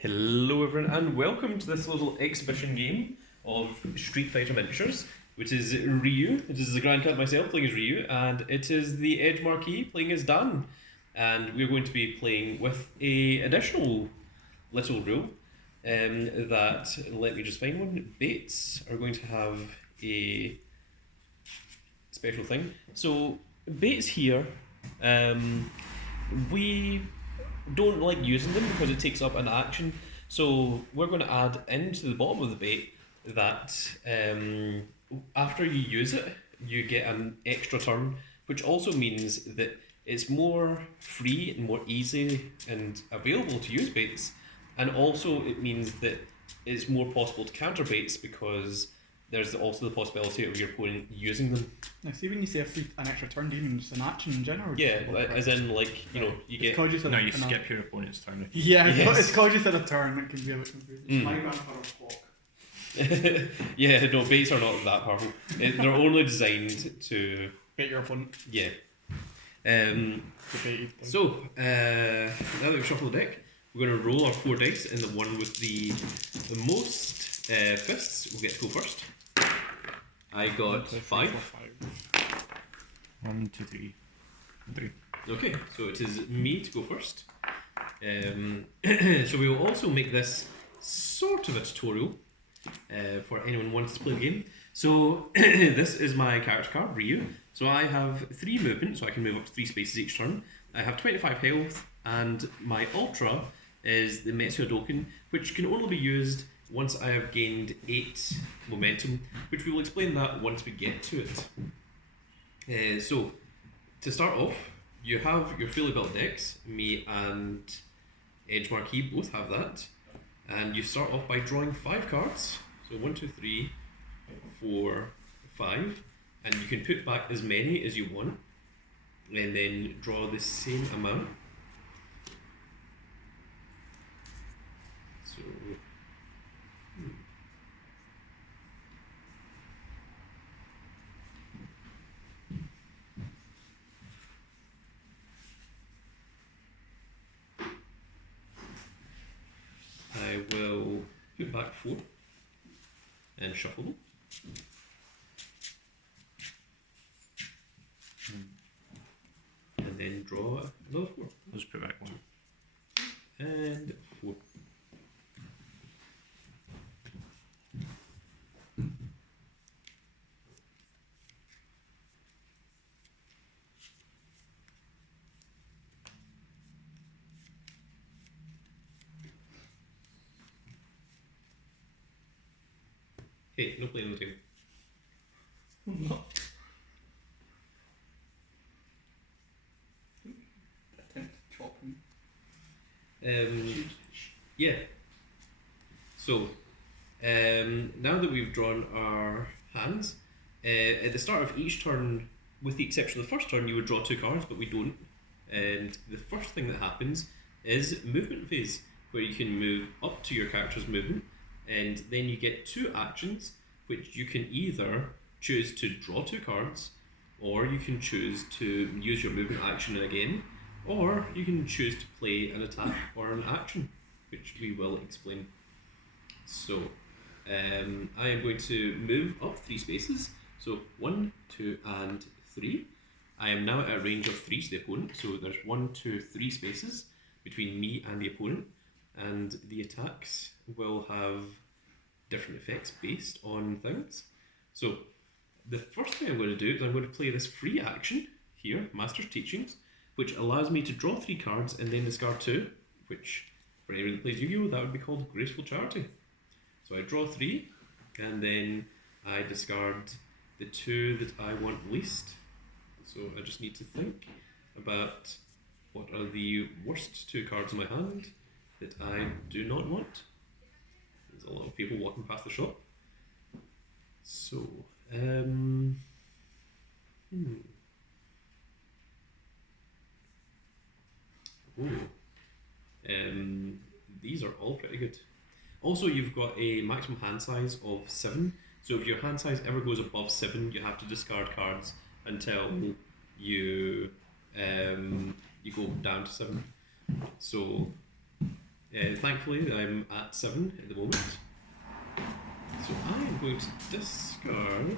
Hello everyone and welcome to this little exhibition game of Street Fighter miniatures, which is Ryu. It is the Grand Cat myself playing as Ryu, and it is the EdgeMarquis playing as Dan. And we're going to be playing with a additional little rule that, let me just find one, Bates are going to have a special thing. So Bates here, we don't like using them because it takes up an action. So we're going to add into the bottom of the bait that after you use it, you get an extra turn, which also means that it's more free and more easy and available to use baits. And also it means that it's more possible to counter baits because there's also the possibility of your opponent using them. Now, see when you say an extra turn, do you mean just an action in general? Yeah, as in like, you know, you get... No, you skip your opponent's turn. Yeah, Yes. it's called you said a turn, it can be a bit confusing. My grandfather's clock. Yeah, no, baits are not that powerful. They're only designed to... Bait your opponent. Yeah. Debated. So, now that we've shuffled the deck, we're going to roll our 4 dice, and the one with the most fists will get to go first. I got 5. 1, 2, 3. 3. Okay, so it is me to go first. So we will also make this sort of a tutorial for anyone who wants to play the game. So this is my character card, Ryu. So I have 3 movement, so I can move up to 3 spaces each turn. I have 25 health, and my Ultra is the Metsu Hadoken, which can only be used once I have gained 8 momentum, which we will explain that once we get to it. So, to start off, you have your fully built decks. Me and EdgeMarquis both have that. And you start off by drawing 5 cards. So 1, 2, 3, 4, 5. And you can put back as many as you want. And then draw the same amount. So... I will put back 4 and shuffle them. And then draw another 4. I'll just put back 1. And 4. Hey, no playing on the table. No. Attempt to chop him. Yeah. So, now that we've drawn our hands, at the start of each turn, with the exception of the first turn, you would draw 2 cards, but we don't. And the first thing that happens is movement phase, where you can move up to your character's movement, and then you get 2 actions, which you can either choose to draw 2 cards, or you can choose to use your movement action again, or you can choose to play an attack or an action, which we will explain. So, I am going to move up 3 spaces. So 1, 2, and 3. I am now at a range of 3 to the opponent. So there's 1, 2, 3 spaces between me and the opponent, and the attacks will have different effects based on things. So the first thing I'm going to do is I'm going to play this free action here, Master's Teachings, which allows me to draw 3 cards and then discard 2, which for anyone that plays Yu-Gi-Oh! That would be called Graceful Charity. So I draw 3, and then I discard the 2 that I want least. So I just need to think about what are the worst 2 cards in my hand that I do not want. There's a lot of people walking past the shop. So, these are all pretty good. Also, you've got a maximum hand size of 7. So if your hand size ever goes above 7, you have to discard cards until you you go down to 7. So Thankfully, I'm at 7 at the moment. So I am going to discard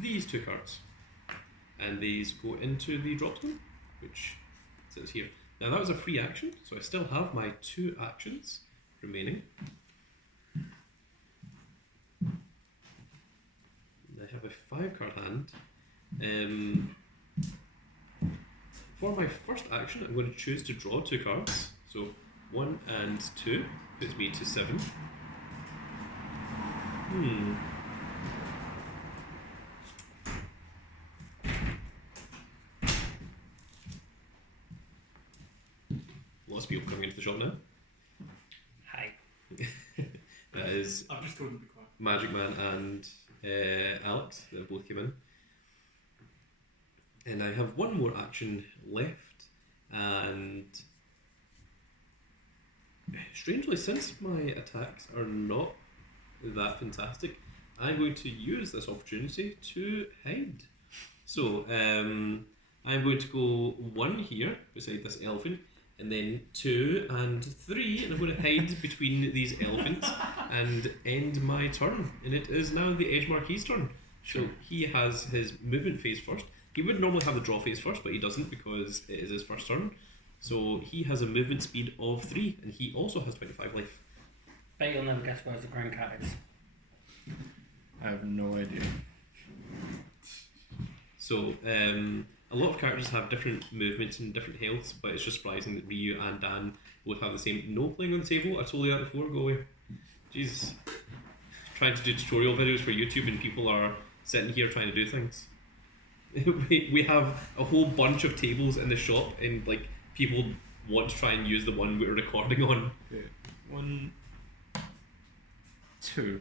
these 2 cards. And these go into the drop zone, which sits here. Now that was a free action, so I still have my 2 actions remaining. I have a 5-card hand. For my first action, I'm going to choose to draw 2 cards. So 1 and 2 puts me to 7. Lots of people coming into the shop now. Hi. That is I'm just going to be quiet. Magic Man and Alex, that both came in. And I have one more action left, and strangely, since my attacks are not that fantastic, I'm going to use this opportunity to hide. So I'm going to go 1 here beside this elephant, and then 2 and 3, and I'm going to hide between these elephants and end my turn. And it is now the EdgeMarquis' turn. So he has his movement phase first. He would normally have the draw phase first, but he doesn't because it is his first turn. So he has a movement speed of 3, and he also has 25 life. Bet you'll never guess where the grand cat is. I have no idea. So a lot of characters have different movements and different healths, but it's just surprising that Ryu and Dan both have the same. No playing on the table. I told you that before. Go away. Jesus. Trying to do tutorial videos for YouTube and people are sitting here trying to do things. We have a whole bunch of tables in the shop, and like people want to try and use the one we're recording on. Okay. 1, 2.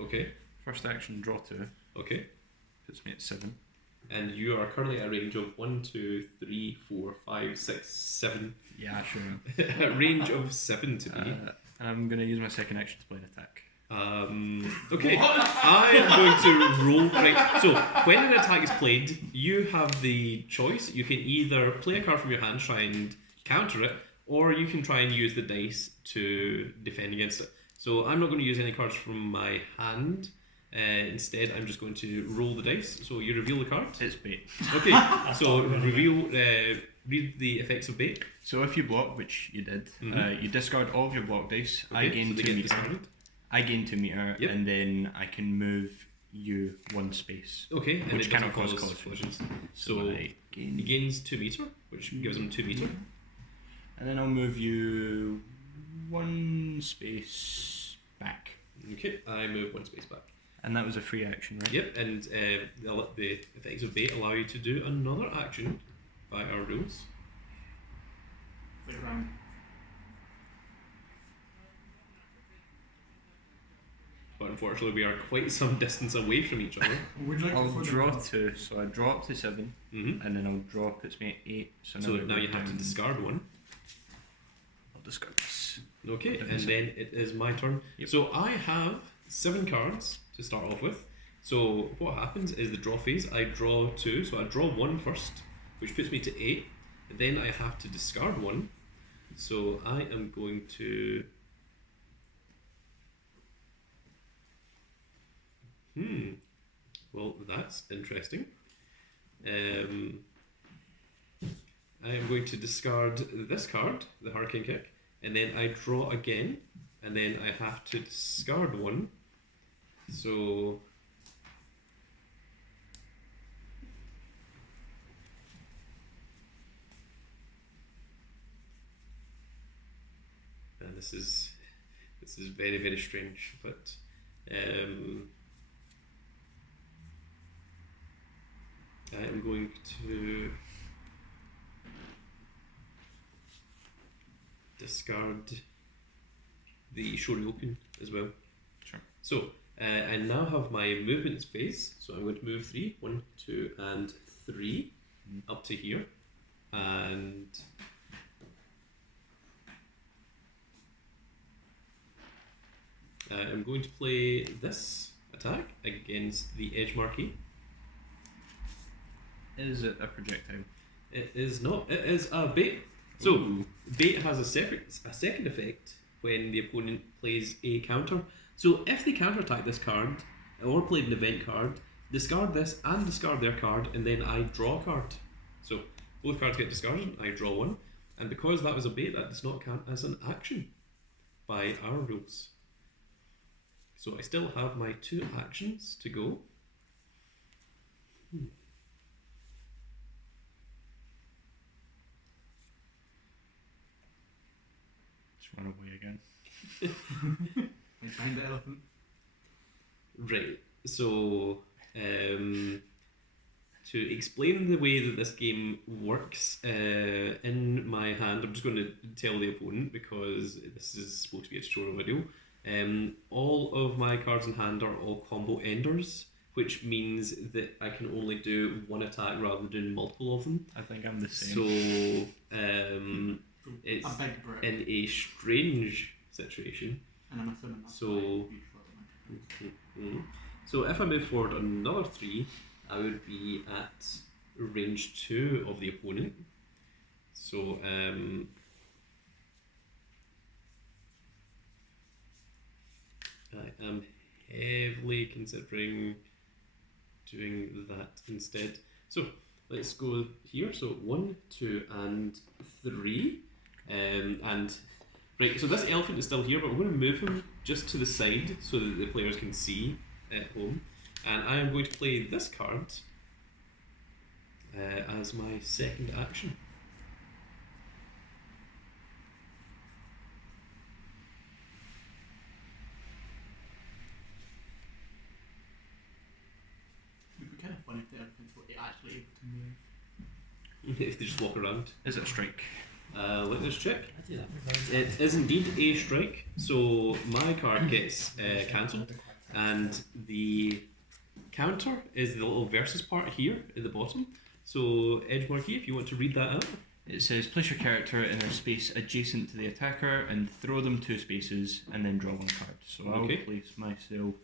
Okay. First action, draw 2. Okay. Puts me at 7. And you are currently at a range of 1, 2, 3, 4, 5, 6, 7. Yeah, sure. A range of 7 to be. I'm going to use my second action to play an attack. Okay, I am going to roll. Right, so when an attack is played, you have the choice. You can either play a card from your hand, try and counter it, or you can try and use the dice to defend against it. So I'm not going to use any cards from my hand. Instead, I'm just going to roll the dice. So you reveal the card. It's bait. Okay, so reveal. Read the effects of bait. So if you block, which you did, you discard all of your block dice. Okay, I gain so they 2 get meter. discarded. I gain 2 meter, Yep. and then I can move you 1 space. Okay, and Which it cannot doesn't cause collisions. So So I gain, he gains 2 meter, which gives him 2 meter. and then I'll move you 1 space back. Okay, I move 1 space back. And that was a free action, right? Yep, and the effects of bait allow you to do another action by our rules. Wait around. But unfortunately, we are quite some distance away from each other. Would you like I'll to further draw that? 2, so I draw up to 7, Mm-hmm. and then I'll draw puts me at 8. So, So now, now you have to discard 1. I'll discard this. Okay, and then it is my turn. Yep. So I have 7 cards to start off with. So what happens is the draw phase. I draw 2, so I draw 1 first, which puts me to 8. And then I have to discard 1. So I am going to. Well, that's interesting. I am going to discard this card, the Hurricane Kick, and then I draw again, and then I have to discard 1. So and this is very, very strange, but I am going to discard the Shoryuken as well. Sure. So I now have my movement space, so I'm going to move 3, 1, 2, and 3 up to here, and I'm going to play this attack against the EdgeMarquis. Is it a projectile? It is not. It is a bait. So, Ooh. bait has a second effect when the opponent plays a counter. So, if they counterattack this card, or played an event card, discard this and discard their card, and then I draw a card. So, both cards get discarded, I draw one. And because that was a bait, that does not count as an action by our rules. So, I still have my 2 actions to go. Just run away again. Behind the elephant. Right, so to explain the way that this game works, in my hand, I'm just going to tell the opponent because this is supposed to be a tutorial video. All of my cards in hand are all combo enders, which means that I can only do one attack rather than doing multiple of them. I think I'm the same. So it's A big brick. in a strange situation. And I'm assuming that's So- why you float my cards. So if I move forward another 3, I would be at range 2 of the opponent. So I am heavily considering doing that instead. So let's go here. So 1, 2, and 3. And right, so this elephant is still here, but I'm going to move him just to the side so that the players can see at home. And I am going to play this card as my second action. It would be kind of funny if the elephants were actually able to move. If they just walk around. Is it a strike? Let us check. I do that with those. It is indeed a strike, so my card gets cancelled, and the counter is the little versus part here at the bottom. So, EdgeMarquis, if you want to read that out. It says place your character in a space adjacent to the attacker and throw them 2 spaces and then draw 1 card. So Okay. I'll place myself.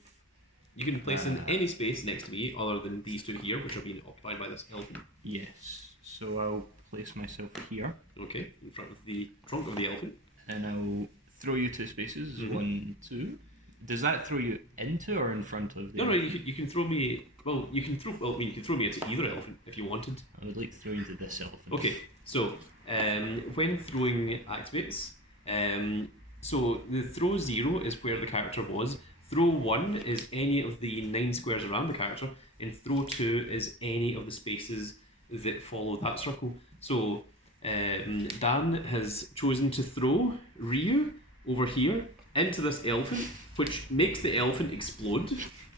You can place in any space next to me other than these 2 here, which are being occupied by this elephant. Yes. So I'll place myself here Okay, in front of the trunk of the elephant. and I'll throw you 2 spaces. Mhm. 1, 2. Does that throw you into or in front of the No, elephant? you can throw me. Well, you can throw. Well, you can throw me into either elephant if you wanted. I would like to throw you into this elephant. Okay, so when throwing activates, so the throw 0 is where the character was. Throw 1 is any of the 9 squares around the character, and throw 2 is any of the spaces that follow that circle. So Dan has chosen to throw Ryu over here into this elephant, which makes the elephant explode.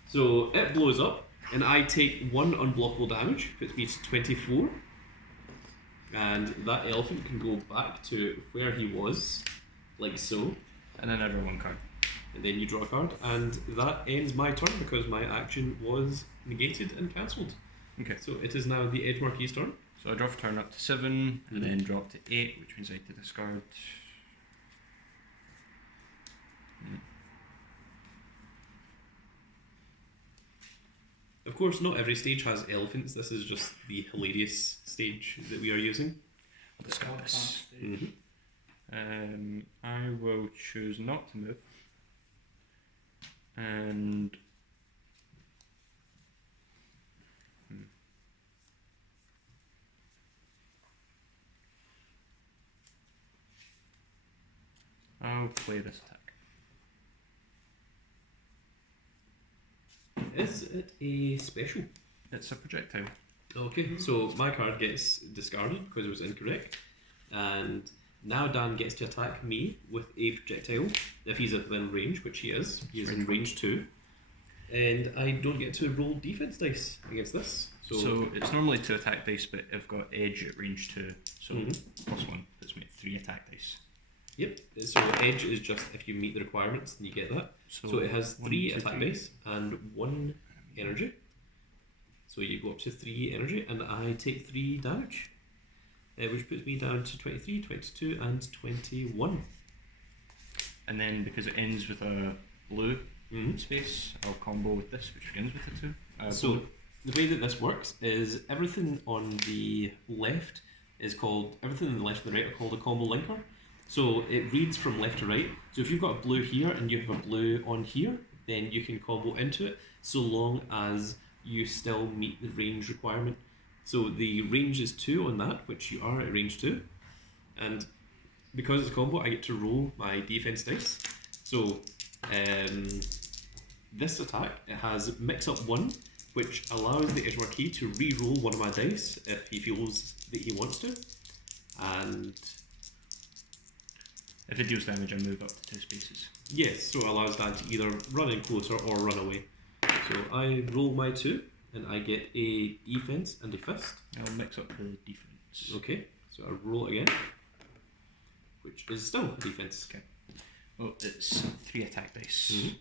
So it blows up, and I take 1 unblockable damage, puts me to 24. And that elephant can go back to where he was, like so. And then I draw 1 card. And then you draw a card, and that ends my turn because my action was negated and cancelled. Okay. So it is now the EdgeMarquis' turn. So I draw for turn up to 7 and then drop to 8, which means I have to discard. Of course, not every stage has elephants. This is just the hilarious stage that we are using. I'll discard this. Mm-hmm. I will choose not to move. And I'll play this attack. Is it a special? It's a projectile. Okay, so my card gets discarded because it was incorrect, and now Dan gets to attack me with a projectile if he's within range, which he is. He is in range 2, and I don't get to roll defense dice against this. So it's normally 2 attack dice, but I've got edge at range 2, so Mhm. +1 puts me at 3 attack dice. Yep. So edge is just if you meet the requirements, then you get that. So it has 1, 3 2, attack 3. dice and 1 energy. So you go up to 3 energy, and I take 3 damage, which puts me down to 23, 22, and 21. And then because it ends with a blue Mm-hmm. space, I'll combo with this, which begins with a 2. So the way that this works is everything on the left everything on the left and the right are called a combo linker. So it reads from left to right. So if you've got a blue here and you have a blue on here, then you can combo into it so long as you still meet the range requirement. So the range is 2 on that, which you are at range 2. And because it's a combo, I get to roll my defense dice. So this attack, it has mix up 1, which allows the EdgeMarquis to re-roll one of my dice if he feels that he wants to. And If it deals damage, I move up to 2 spaces. yes, so it allows Dan to either run in closer or run away. So I roll my 2, and I get a defense and a fist. I'll mix up the defense. Okay, so I roll again, which is still defense. Okay. Oh, it's 3 attack dice.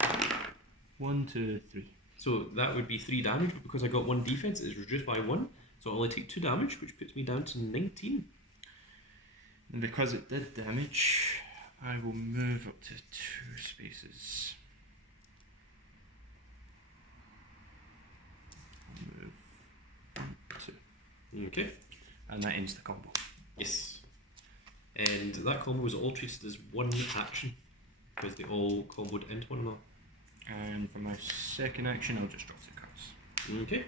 Mhm. 1, 2, 3. So that would be 3 damage, but because I got 1 defense, it's reduced by 1. So I only take 2 damage, which puts me down to 19. And because it did damage, I will move up to 2 spaces. I'll move 1, 2. Okay. And that ends the combo. Yes. And that combo was all treated as 1 action, because they all comboed into one another. And for my second action, I'll just draw 2 cards. Okay.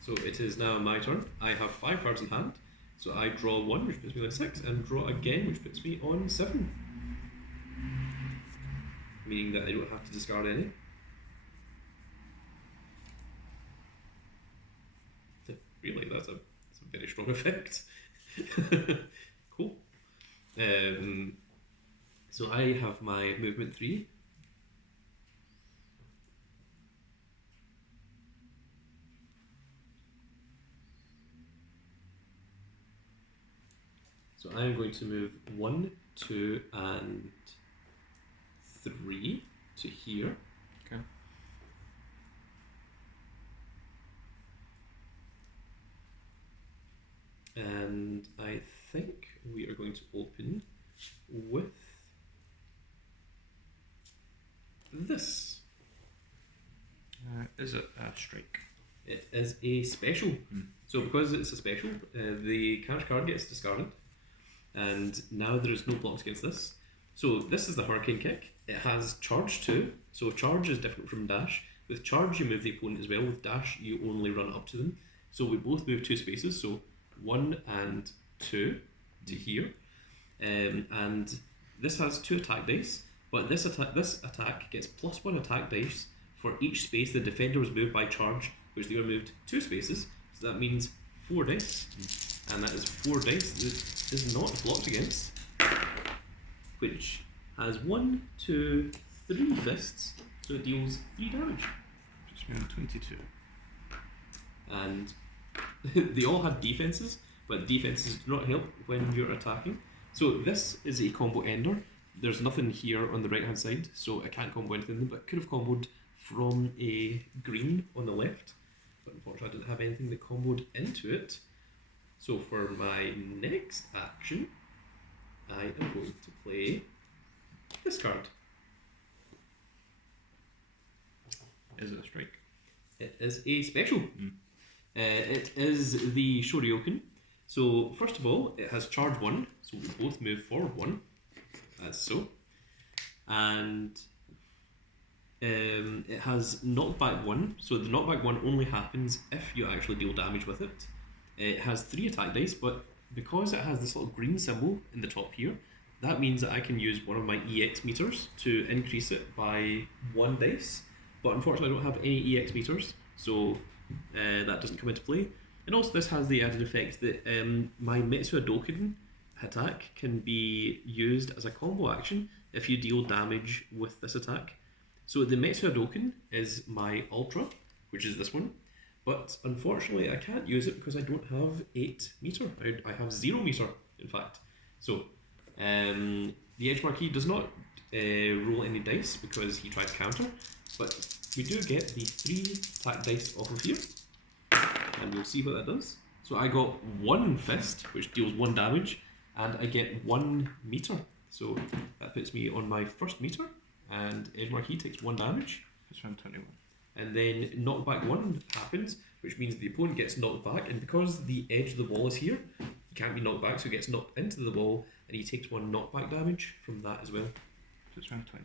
So it is now my turn. I have 5 cards in hand. So I draw 1, which puts me on 6, and draw again, which puts me on 7. Meaning that I don't have to discard any. Really, that's a very strong effect. Cool. So I have my movement 3. So I am going to move 1, 2, and 3 to here. Okay. And I think we are going to open with this. Is it a strike? It is a special. So because it's a special, the cash card gets discarded. And now there is no blocks against this. So this is the Hurricane Kick. It has charge 2. So charge is different from dash. With charge you move the opponent as well. With dash you only run up to them. So we both move 2 spaces. So 1 and 2 to here. And this has 2 attack dice. But this attack gets +1 attack dice for each space the defender was moved by charge, which they were moved 2 spaces. So that means 4 dice. And that is 4 dice that is not blocked against, which has 1, 2, 3 fists, so it deals 3 damage. Puts me on 22. And they all have defenses, but defenses do not help when you're attacking. So this is a combo ender. There's nothing here on the right hand side, so I can't combo anything, but could have comboed from a green on the left, but unfortunately I didn't have anything that comboed into it. So for my next action, I am going to play this card. Is it a strike? It is a special. It is the Shoryuken. So first of all, it has charge 1, so we both move forward 1, as so. And it has knockback 1, so the knockback 1 only happens if you actually deal damage with it. It has 3 attack dice, but because it has this little green symbol in the top here, that means that I can use one of my EX meters to increase it by 1 dice. But unfortunately I don't have any EX meters, so that doesn't come into play. And also this has the added effect that my Metsu Hadoken attack can be used as a combo action if you deal damage with this attack. So the Metsu Hadoken is my Ultra, which is this one. But unfortunately I can't use it because I don't have 8 meter. I have 0 meter, in fact. So the EdgeMarquis does not roll any dice because he tried to counter, but we do get the 3 attack dice off of here, and we'll see what that does. So I got 1 fist, which deals 1 damage, and I get 1 meter. So that puts me on my first meter, and EdgeMarquis takes 1 damage. It's around 21. And then knockback 1 happens, which means the opponent gets knocked back, and because the edge of the wall is here, he can't be knocked back, so he gets knocked into the wall, and he takes 1 knockback damage from that as well. So it's round 20.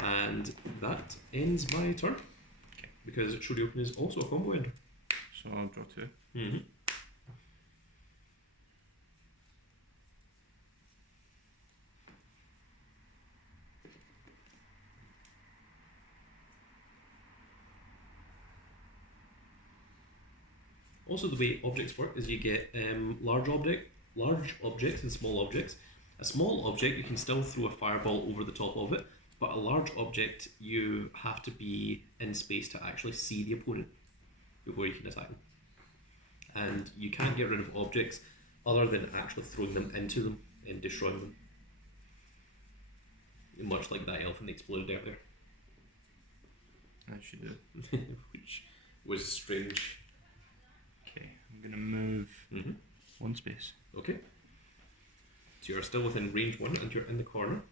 And that ends my turn. Okay. Because Shoryuken is also a combo ender. So I'll draw 2. Mm-hmm. Also, the way objects work is you get large objects and small objects. A small object, you can still throw a fireball over the top of it, but a large object, you have to be in space to actually see the opponent before you can attack them. And you can't get rid of objects other than actually throwing them into them and destroying them. Much like that elephant that exploded earlier. That should do. Which was strange. Okay, I'm going to move 1 space. Okay. So you're still within range 1 and you're in the corner.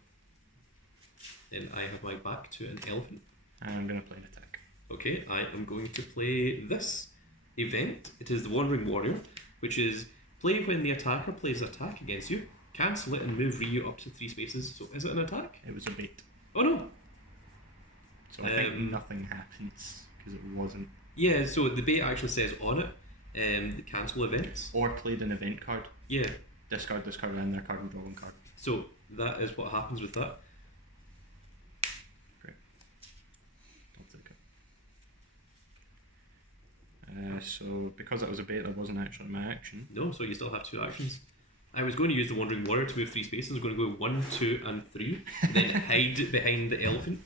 Then I have my back to an elephant. And I'm going to play an attack. Okay, I am going to play this event. It is the Wandering Warrior, which is play when the attacker plays attack against you, cancel it and move Ryu up to 3 spaces. So is it an attack? It was a bait. Oh no! So I think nothing happens because it wasn't. Yeah, so the bait actually says on it, the cancel events. Or played an event card. Yeah. Discard this card, and their card, and draw 1 card. So that is what happens with that. Great. I'll take it. So because that was a bait, that wasn't actually my action. No, so you still have 2 actions. I was going to use the Wandering Warrior to move 3 spaces. I was going to go 1, 2, and 3, then hide behind the elephant,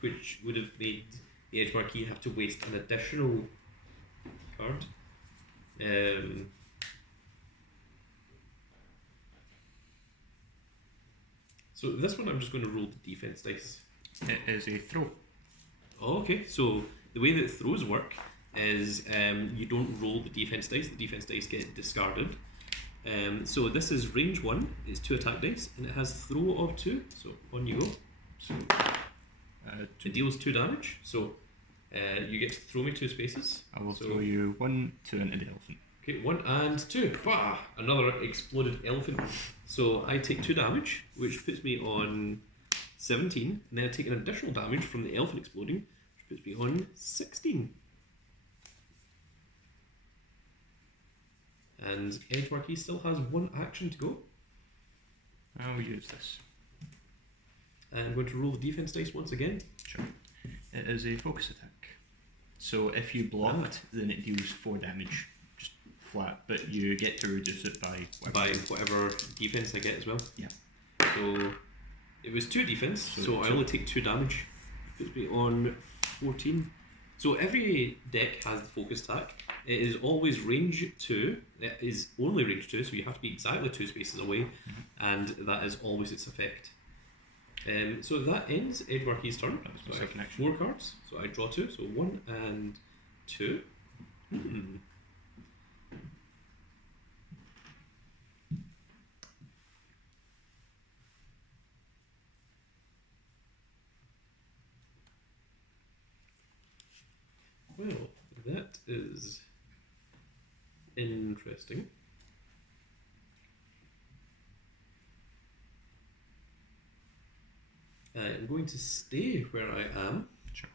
which would have made the EdgeMarquis have to waste an additional card. So this one I'm just going to roll the defense dice. It is a throw. Oh, okay, so the way that throws work is you don't roll the defense dice get discarded. So this is range 1, it's 2 attack dice, and it has throw of 2, so on you go. So It deals 2 damage, so you get to throw me 2 spaces. I will So- throw you 1, 2 into the elephant. Okay, 1 and 2. Bah! Another exploded elephant. So I take 2 damage, which puts me on 17, and then I take an additional damage from the elephant exploding, which puts me on 16. And EdgeMarquis still has 1 action to go. I will use this. And I'm going to roll the defense dice once again. Sure. It is a focus attack. So if you blocked, then it deals 4 damage. Just flat, but you get to reduce it by Whatever defense I get as well. Yeah. So it was 2 defense, so I two. only take 2 damage. Puts me on 14. So every deck has the focus attack. It is always range 2. It is only range 2, so you have to be exactly 2 spaces away, and that is always its effect. So that ends EdgeMarquis' turn. That was So my I have second action. 4 cards. So I draw 2. So 1 and 2. Well, that is interesting. I'm going to stay where I am. Sure.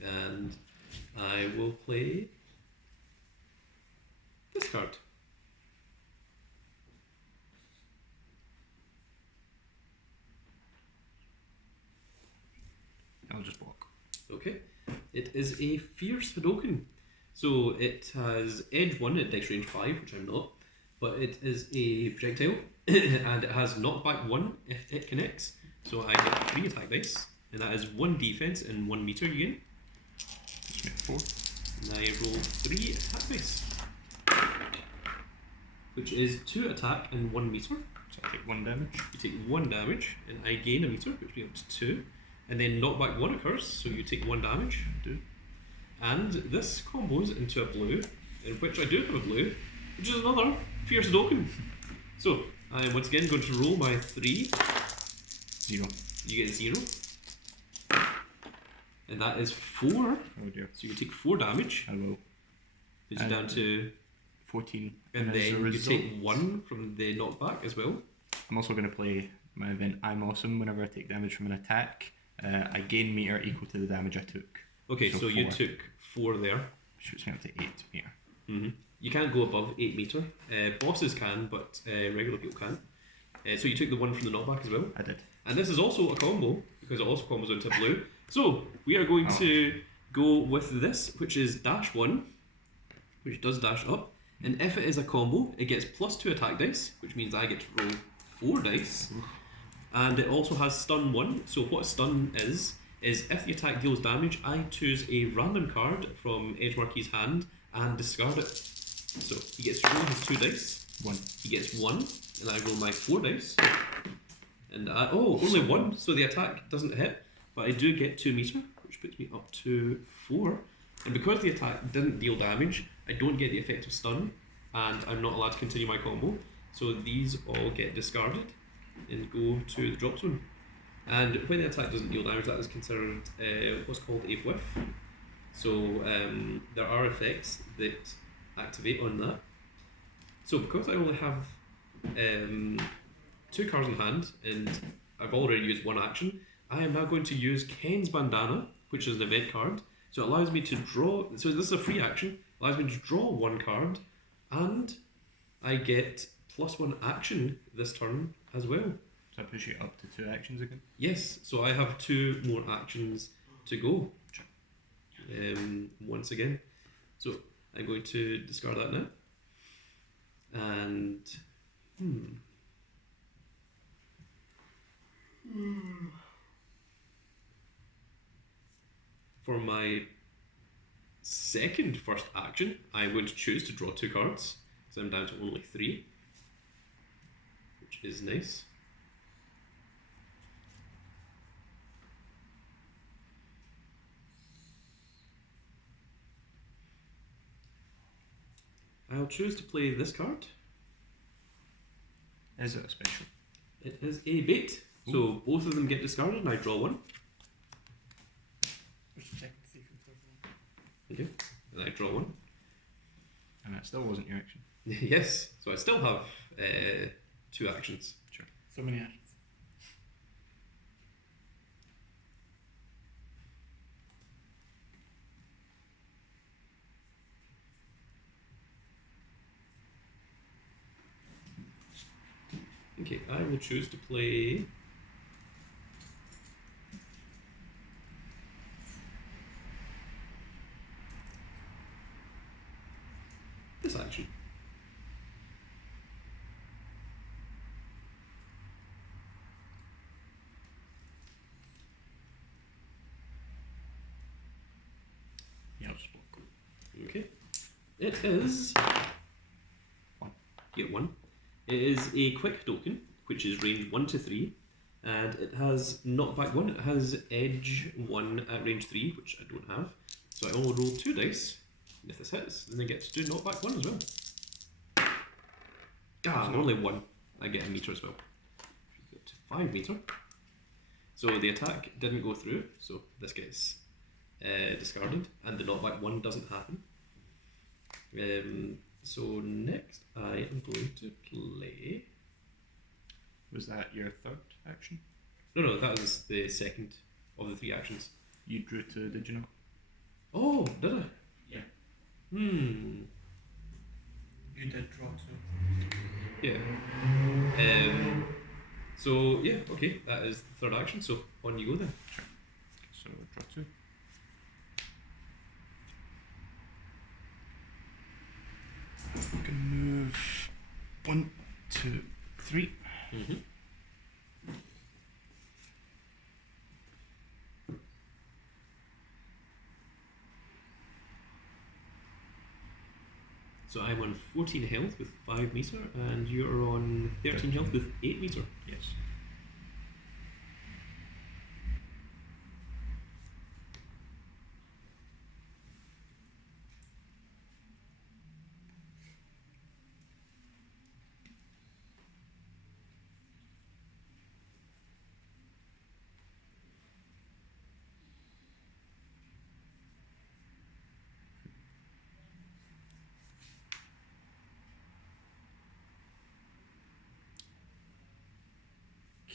And I will play this card. I'll just block. Okay. It is a Fierce Hadoken. So it has edge 1 at dice range 5, which I'm not, but it is a projectile and it has knockback 1 if it connects. So I get 3 attack dice, and that is 1 defense and 1 meter you gain. Just make 4. And I roll 3 attack dice, which is 2 attack and 1 meter. So I take 1 damage. You take 1 damage, and I gain a meter, which brings me up to 2. And then knockback 1 occurs, so you take 1 damage. Do. And this combos into a blue, in which I do have a blue, which is another Fierce Hadoken. So I am once again going to roll my 3. 0. You get 0. And that is 4. Oh dear. So you take 4 damage. I will. Is you down to 14. and as a then you result, take 1 from the knockback as well. I'm also going to play my event I'm Awesome. Whenever I take damage from an attack, I gain meter equal to the damage I took. Okay, so you 4. took 4 there. Shoots me up to 8 meter. Mm-hmm. You can't go above 8 meter. Bosses can, but regular people can't. So you took the 1 from the knockback as well. I did. And this is also a combo, because it also combos into blue. So we are going to go with this, which is dash 1, which does dash up. And if it is a combo, it gets +2 attack dice, which means I get to roll 4 dice. And it also has stun 1. So what stun is if the attack deals damage, I choose a random card from EdgeMarquis' hand and discard it. So he gets to roll his 2 dice. 1. He gets 1, and I roll my 4 dice. And only 1, so the attack doesn't hit, but I do get 2 meter, which puts me up to 4. And because the attack didn't deal damage, I don't get the effect of stun, and I'm not allowed to continue my combo. So these all get discarded and go to the drop zone. And when the attack doesn't deal damage, that is considered what's called a whiff. So there are effects that activate on that. So because I only have 2 cards in hand, and I've already used 1 action, I am now going to use Ken's Bandana, which is an event card. So it allows me to draw, so this is a free action, allows me to draw 1 card, and I get +1 action this turn as well. So I push you up to 2 actions again? Yes, so I have 2 more actions to go. Sure. Once again. So I'm going to discard that now. And for my second first action, I'm going to choose to draw 2 cards, so I'm down to only 3, which is nice. I'll choose to play this card. Is it a special? It is a bait. So both of them get discarded and I draw 1. We should check and see if it's over. Okay. And I draw 1. And that still wasn't your action. Yes. So I still have 2 actions. Sure. So many actions. Okay, I will choose to play this action. Yeah, I'll just block. Okay. It is 1. Get 1. It is a quick token, which is range 1 to 3, and it has knockback 1. It has edge 1 at range 3, which I don't have. So I only roll 2 dice. And if this hits, then I get to do knockback 1 as well. Only 1. I get a meter as well. Go to 5 meter. So the attack didn't go through, so this gets discarded, and the knockback 1 doesn't happen. So next I am going to play... Was that your 3rd action? No, that was the second of the 3 actions. You drew 2, did you not? Oh, did I? Yeah. Hmm. You did draw 2. Yeah. So, yeah, okay, that is the 3rd action, so on you go then. Sure. So draw 2. I'm gonna move 1, 2, 3. Mm-hmm. So I'm on 14 health with 5 meter, and you're on 13 health with 8 meter. Yes.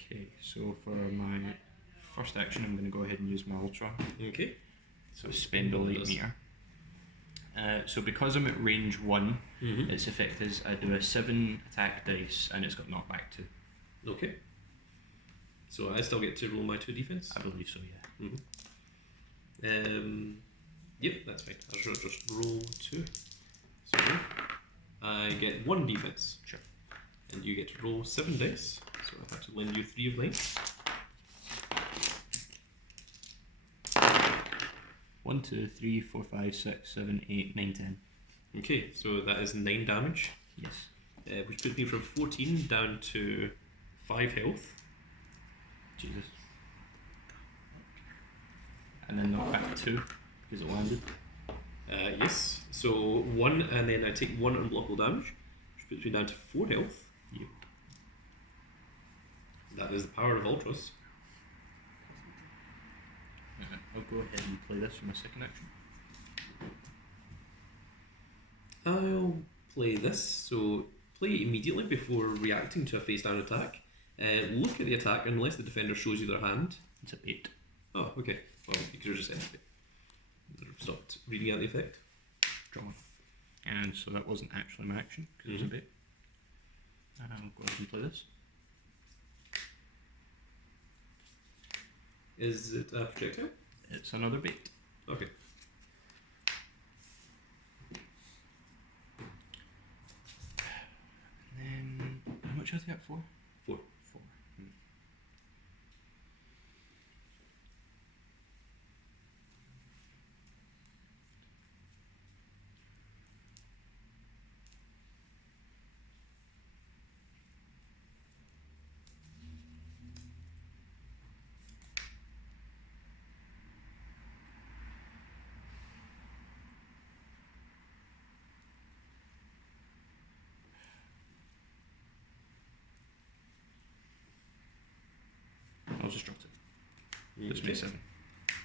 Okay, so for my first action, I'm going to go ahead and use my Ultra. Okay. So spend all 8 Does. meter. So because I'm at range 1, Mm-hmm. its effect is I do a 7 attack dice and it's got knockback 2. Okay. So I still get to roll my 2 defense? I believe so, yeah. Yep, that's fine. I shall just roll 2. So I get 1 defense. Sure. And you get to roll 7 dice. So I have to lend you 3 of mine. 1, 2, 3, 4, 5, 6, 7, 8, 9, 10. Okay, so that is 9 damage, Yes. which puts me from 14 down to 5 health. Jesus. And then knockback 2 because it landed. Yes, so 1, and then I take 1 unblockable damage, which puts me down to 4 health. Yep. That is the power of Ultras. I'll go ahead and play this for my second action. I'll play this, so play it immediately before reacting to a face down attack. Look at the attack unless the defender shows you their hand. It's a bait. Oh, okay. Well, you could have just ended it. Stopped reading out the effect. Draw one. And so that wasn't actually my action because it was a bait. And I'll go ahead and play this. Is it a projectile? It's another bait. Okay. And then, how much was that for? 4. 4. I'll just drop it. This makes 7.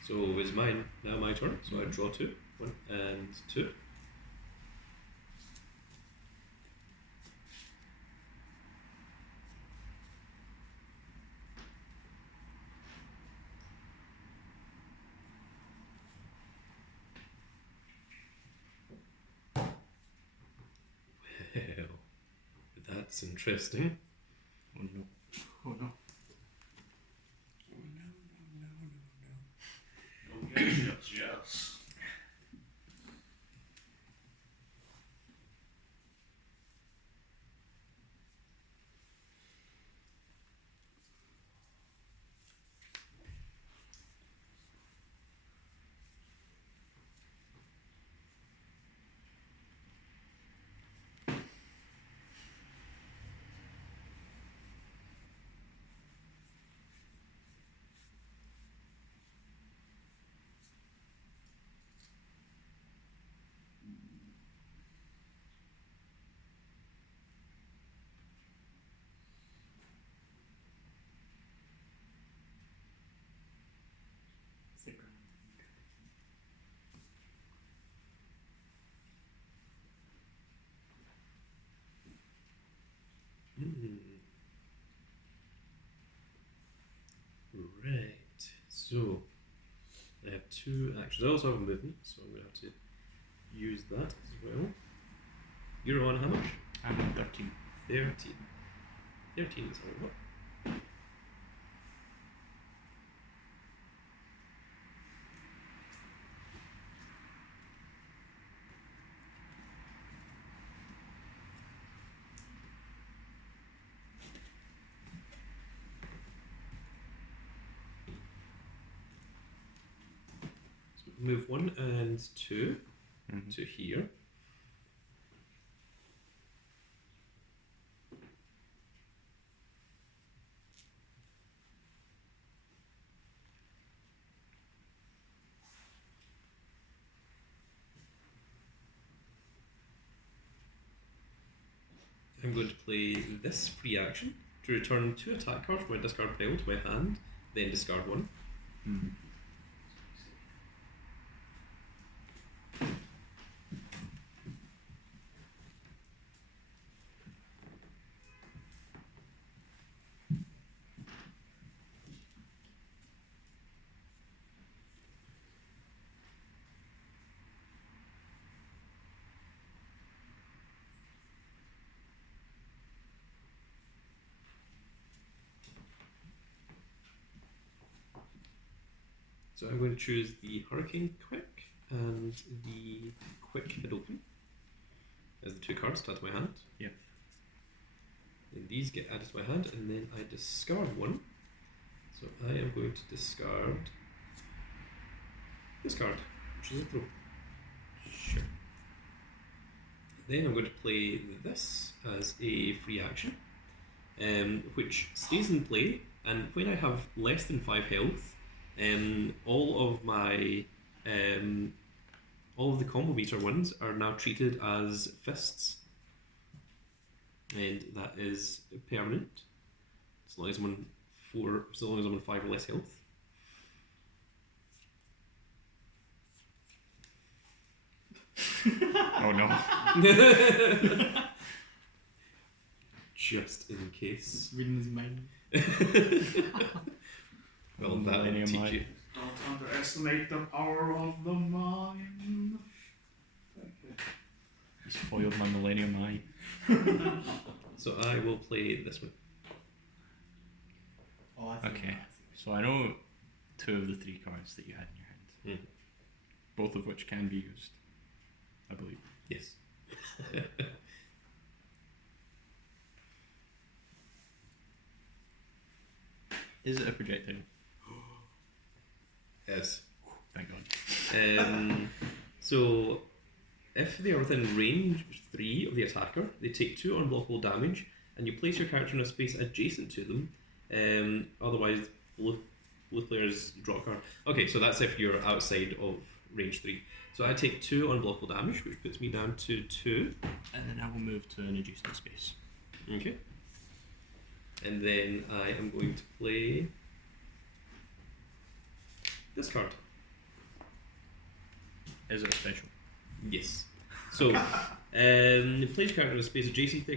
So it's mine. Now my turn. So I draw 2. 1 and 2. Well, that's interesting. Oh no. Oh no. Yes. Stick around. Right. So I have 2 actions. I also have a movement, so I'm going to have to use that as well. You're on how much? I'm on 13. 13. 13 is all what? So move 1 and 2 to here. I'm going to play this free action to return 2 attack cards from my discard pile to my hand, then discard 1. So I'm going to choose the Hurricane Quick and the Quick Hadoken as the two cards to add to my hand. Yeah. And these get added to my hand, and then I discard one. So I am going to discard this card, which is a throw. Sure. Then I'm going to play this as a free action, which stays in play, and when I have less than 5 health, all of my all of the combo meter ones are now treated as fists, and that is permanent as long as I'm on 4, as long as I'm on 5 or less health. Oh no. Just in case. Reading his mind. Well, that will Millennium teach Mind. you. Don't underestimate the power of the mind. He's foiled my Millennium Eye. So I will play this one. Oh, I think Okay. So I know 2 of the 3 cards that you had in your hand. Both of which can be used, I believe. Yes. Is it a projectile? Yes. Thank God. So, if they are within range 3 of the attacker, they take 2 unblockable damage, and you place your character in a space adjacent to them. Otherwise, both players draw a card. Okay, so that's if you're outside of range 3. So I take 2 unblockable damage, which puts me down to 2. And then I will move to an adjacent space. Okay. And then I am going to play this card. Is it a special? Yes. So, place your character in a space adjacent to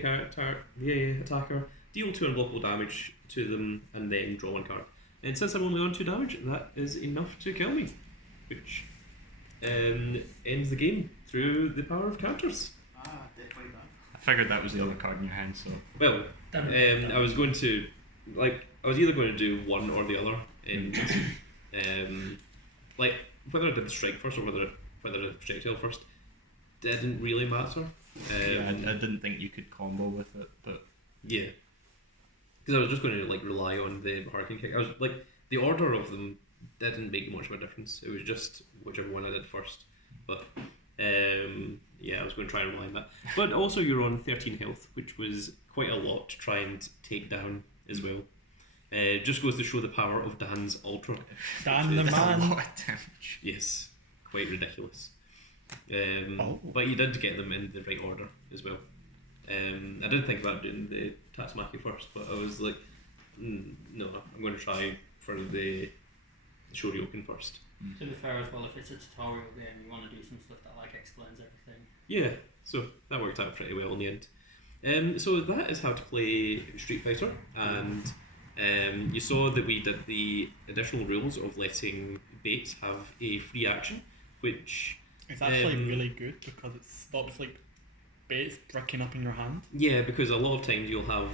the attacker, deal 2 unblockable damage to them, and then draw 1 card. And since I'm only on 2 damage, that is enough to kill me, which ends the game through the power of counters. Definitely that. I figured that was the other card in your hand, so. Well, I was going to, I was either going to do one or the other, and whether I did the strike first or whether I did the projectile first didn't really matter. Yeah, I didn't think you could combo with it, but Yeah, because I was just going to rely on the Hurricane Kick. I was the order of them didn't make much of a difference. It was just whichever one I did first. But yeah, I was going to try and rely on that. But also, you're on 13 health, which was quite a lot to try and take down as well. Just goes to show the power of Dan's Ultra. Dan the that's a man. lot of damage. Yes, quite ridiculous. But you did get them in the right order as well. I did think about doing the Tatsumaki first, but I was like, no, I'm going to try for the Shoryuken first. To be fair as well, if it's a tutorial game, you want to do some stuff that explains everything. Yeah, so that worked out pretty well in the end. So that is how to play Street Fighter, and you saw that we did the additional rules of letting Bates have a free action, which It's actually really good because it stops baits bricking up in your hand. yeah, because a lot of times you'll have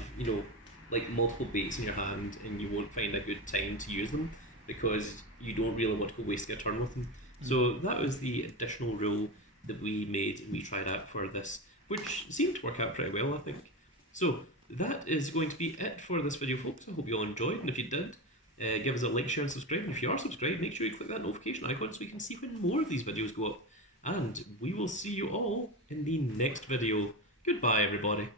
multiple baits in your hand, and you won't find a good time to use them because you don't really want to go waste a turn with them. So that was the additional rule that we made and we tried out for this, which seemed to work out pretty well, I think. So that is going to be it for this video, folks. I hope you all enjoyed, and if you did, give us a like, share and subscribe. And if you are subscribed, make sure you click that notification icon so we can see when more of these videos go up. And we will see you all in the next video. Goodbye, everybody.